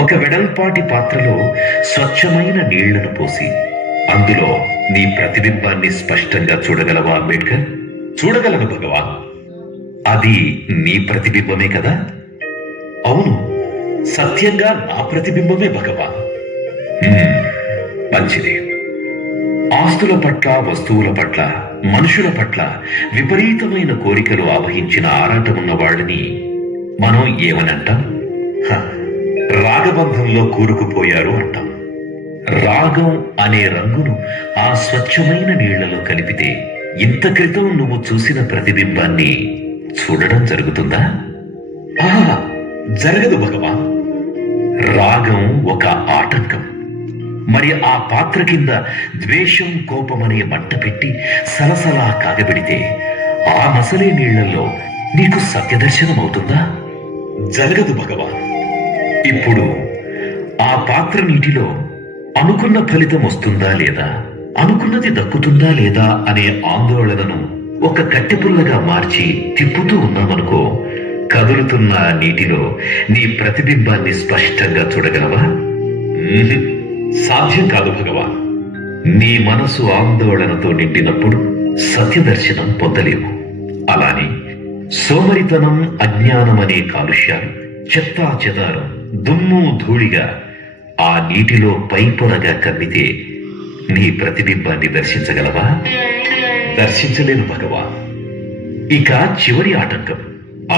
ఒక వెడల్పాటి పాత్రలో స్వచ్ఛమైన నీళ్లను పోసి అందులో నీ ప్రతిబింబాన్ని స్పష్టంగా చూడగలవా అంబేద్కర్? చూడగలను భగవాన్. అది నీ ప్రతిబింబమే కదా? అవును, సత్యంగా నా ప్రతిబింబమే భగవాన్. మంచిది. ఆస్తుల పట్ల, వస్తువుల పట్ల, మనుషుల పట్ల విపరీతమైన కోరికలు ఆవహించిన ఆరాటమున్న వాళ్ళని మనం ఏమనంటాం? రాగబంధంలో కూరుకుపోయారు అంటాం. రాగం అనే రంగును ఆ స్వచ్ఛమైన నీళ్లలో కలిపితే ఇంత క్రితం నువ్వు చూసిన ప్రతిబింబాన్ని చూడడం జరుగుతుందా? జరగదు భగవాన్. రాగం ఒక ఆటంకం. మరి ఆ పాత్ర కింద ద్వేషం, కోపమనే మంట పెట్టి సలసలా కాగబెడితే ఆ మసలే నీళ్లలో నీకు సత్యదర్శనం అవుతుందా? జరగదు భగవాన్. ఇప్పుడు ఆ పాత్ర నీటిలో అనుకున్న ఫలితం వస్తుందా లేదా, అనుకున్నది దక్కుతుందా లేదా అనే ఆందోళనను ఒక కట్టెపుల్లగా మార్చి తిప్పుతూ ఉన్నామనుకో, కదులుతున్న నీటిలో నీ ప్రతిబింబాన్ని స్పష్టంగా చూడగలవా? సాధ్యం కాదు భగవాన్. నీ మనసు ఆందోళనతో నిండినప్పుడు సత్యదర్శనం పొందలేవు. అలానే సోమరితనం, అజ్ఞానం అనే కాలుష్యాలు చెత్తా చెదారం, దుమ్ము ధూళిగా ఆ నీటిలో పైపొరగా కమ్మితే నీ ప్రతిబింబాన్ని దర్శించగలవా? దర్శించలేను భగవాన్. ఇక చివరి ఆటంకం,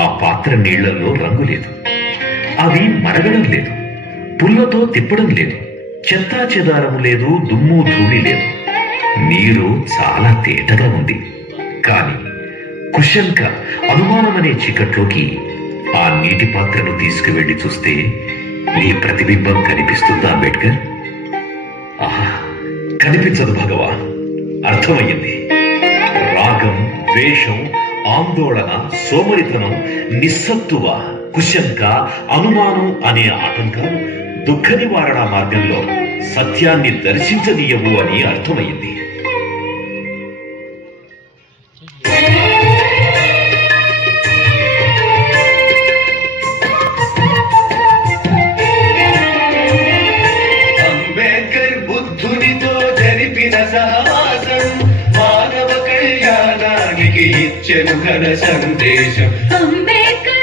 ఆ పాత్ర నీళ్లలో రంగు లేదు, అవి మరగడం లేదు, పుల్లతో తిప్పడం లేదు, చెత్తా చెదారము లేదు, దుమ్ము ధూళి లేదు. నీరు చాలా తేటగా ఉంది. కాని కుశంక, అనుమానమనే చీకట్లోకి ఆ నీటి పాత్రను తీసుకువెళ్లి చూస్తే నీ ప్రతిబింబం కనిపిస్తుందా అంబేద్కర్? కనిపించదు భగవాన్. అర్థమయ్యింది. రాగం, ద్వేషం, ఆందోళన, సోమరితనం, నిస్సత్తువ, కుశంక, అనుమానం అనే ఆటంకాలు దుఃఖ నివారణ మార్గంలో సత్యాన్ని దర్శించనీయవు అని అర్థమైంది. అంబేద్కర్ బుద్ధునితో జరిపిన సహవాసం మానవ కళ్యాణానికి ఇచ్చెను ఘన సందేశం. అంబేద్కర్